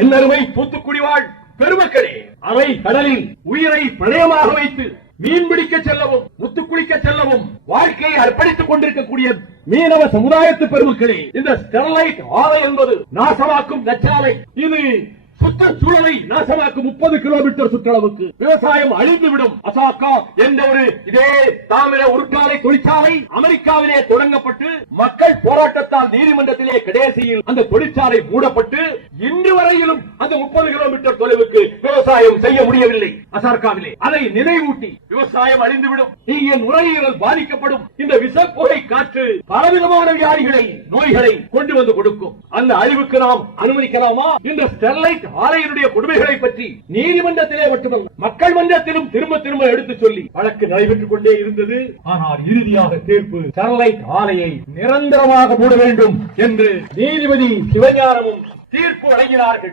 என்னருமை தூத்துக்குடி வாழ் பெருமக்களே, அவை கடலில் உயிரை பணயமாக வைத்து மீன் பிடிக்க செல்லவும் முத்துக்குளிக்க செல்லவும் வாழ்க்கையை அர்ப்பணித்துக் கொண்டிருக்கக்கூடிய மீனவ சமுதாயத்து பெருமக்களே, இந்த ஸ்டெர்லைட் ஆலை என்பது நாசமாக்கும் நச்சாலை. இது சுற்றுச்சூழலை நாசமாக்கும் 30 கிலோமீட்டர் சுற்றளவுக்கு விவசாயம் அழிந்துவிடும். அசாக்கா என்ற ஒரு இதே தாமிர உருக்காலை தொழிற்சாலை அமெரிக்காவிலே தொடங்கப்பட்டு மக்கள் போராட்டத்தால் நீதிமன்றத்திலே கடைசியில் அந்த தொழிற்சாலை மூடப்பட்டு இன்று வரையிலும் அந்த 30 கிலோமீட்டர் தொலைவுக்கு விவசாயம் செய்ய முடியவில்லை. அசார்காவிலே அதை நினைவூட்டி விவசாயம் அழிந்துவிடும், இங்கே நுரையீரல் பாதிக்கப்படும். இந்த விஷப்புகை காற்று பலவிதமான வியாதிகளை நோய்களை கொண்டு வந்து கொடுக்கும். அந்த அழிவுக்கு நாம் அனுமதிக்கலாமா? இந்த ஸ்டெர்லைட் ஆலையினுடைய கொடுமைகளை பற்றி நீதிமன்றத்திலே மட்டுமல்ல மக்கள் மன்றத்திலும் திரும்ப திரும்ப எடுத்து சொல்லி வழக்கு நடைபெற்றுக் கொண்டே இருந்தது. ஆனால் இறுதியாக தீர்ப்பு ஸ்டெர்லைட் ஆலையை நிரந்தரமாக மூட வேண்டும் என்று நீதிபதி சிவஞானமும் தீர்ப்பு வழங்கினார்கள்.